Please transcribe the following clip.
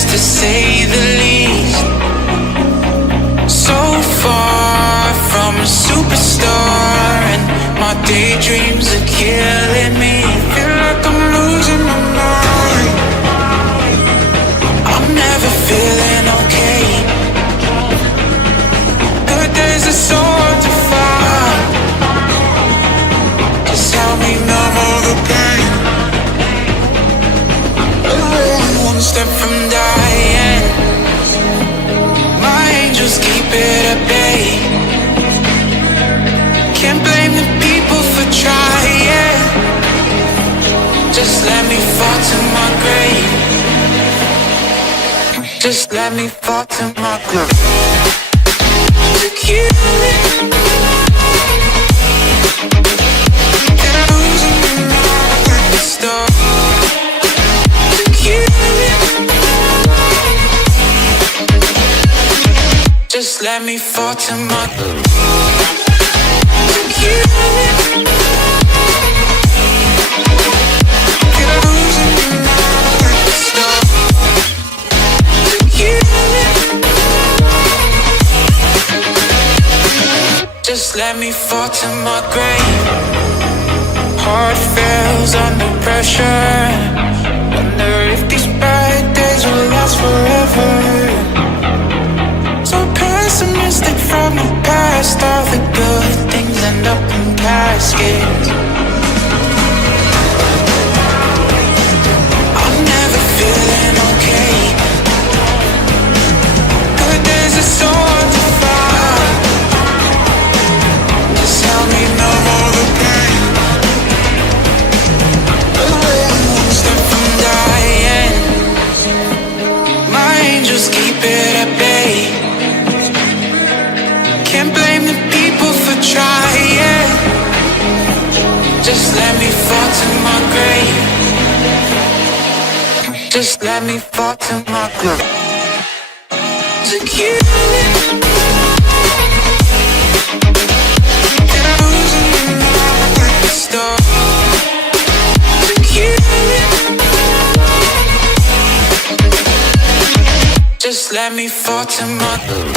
best to say the least. So far from a superstar, and my daydreams are killing me. Feel like I'm losing my mind. I'm never feeling okay. Good days are so hard to find. Just help me numb all the pain. One step from dying. My angels keep it at bay. Can't blame the people for trying. Just let me fall to my grave. Just let me fall to my grave. Just let me fall to my Just let me fall to my grave. Heart fails under pressure. Wonder if these bad days will last forever. So pessimistic from the past. All the good things end up in caskets. I'm never feeling okay. Good days are so hard to find. Just help me numb all the pain. One step from dying. My angels keep it at bay. Can't blame the people for trying. Just let me fall to my grave. Just let me fall to my grave. Just let me fall to my grave.